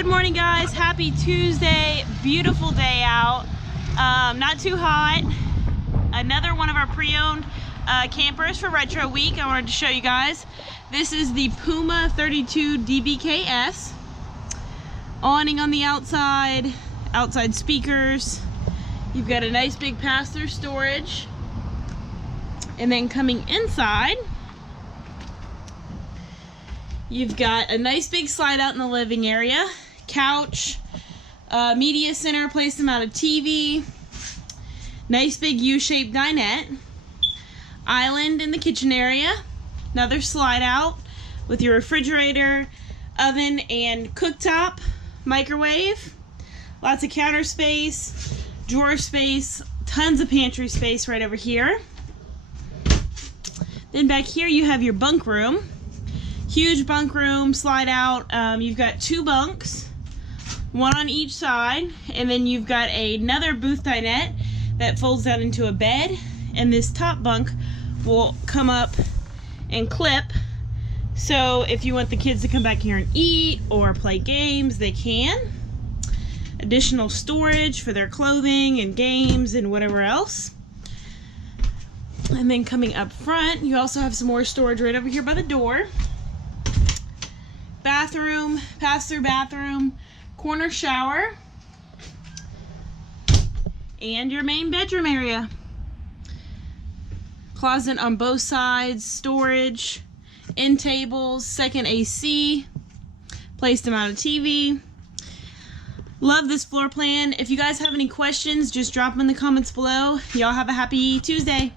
Good morning, guys. Happy Tuesday. Beautiful day out. Not too hot. Another one of our pre-owned campers for Retro Week. I wanted to show you guys. This is the Puma 32 DBKS. Awning on the outside, outside speakers. You've got a nice big pass-through storage. And then coming inside, you've got a nice big slide out in the living area, couch, media center, place to mount a TV, nice big U-shaped dinette, island in the kitchen area, another slide out with your refrigerator, oven and cooktop, microwave, lots of counter space, drawer space, tons of pantry space right over here. Then back here you have your bunk room. Huge bunk room, slide out. You've got two bunks, one on each side, and then you've got another booth dinette that folds down into a bed, and this top bunk will come up and clip, so if you want the kids to come back here and eat or play games, they can. Additional storage for their clothing and games and whatever else. And then coming up front, you also have some more storage right over here by the door. Bathroom, pass-through bathroom, corner shower, and your main bedroom area. Closet on both sides, storage, end tables, second AC, place to mount a TV. Love this floor plan. If you guys have any questions, just drop them in the comments below. Y'all have a happy Tuesday.